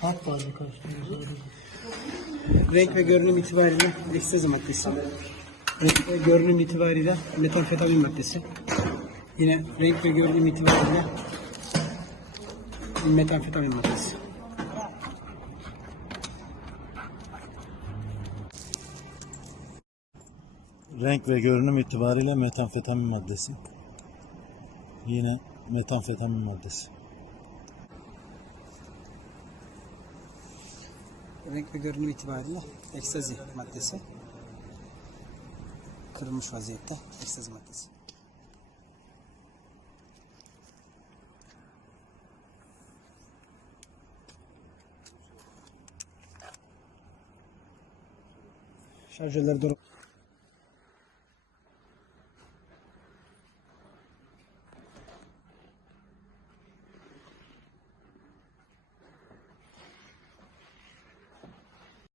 Fazla karıştırıyoruz. Renk ve görünüm itibariyle ekstazi maddesi. Renk ve görünüm itibariyle metamfetamin maddesi. Yine renk ve görünüm itibariyle metamfetamin maddesi. Renk ve görünüm itibariyle metamfetamin maddesi. Yine metamfetamin maddesi. Renk ve görünüm itibariyle ekstazi maddesi. Kırılmış vaziyette ekstazi maddesi. Şarjörleri doğru.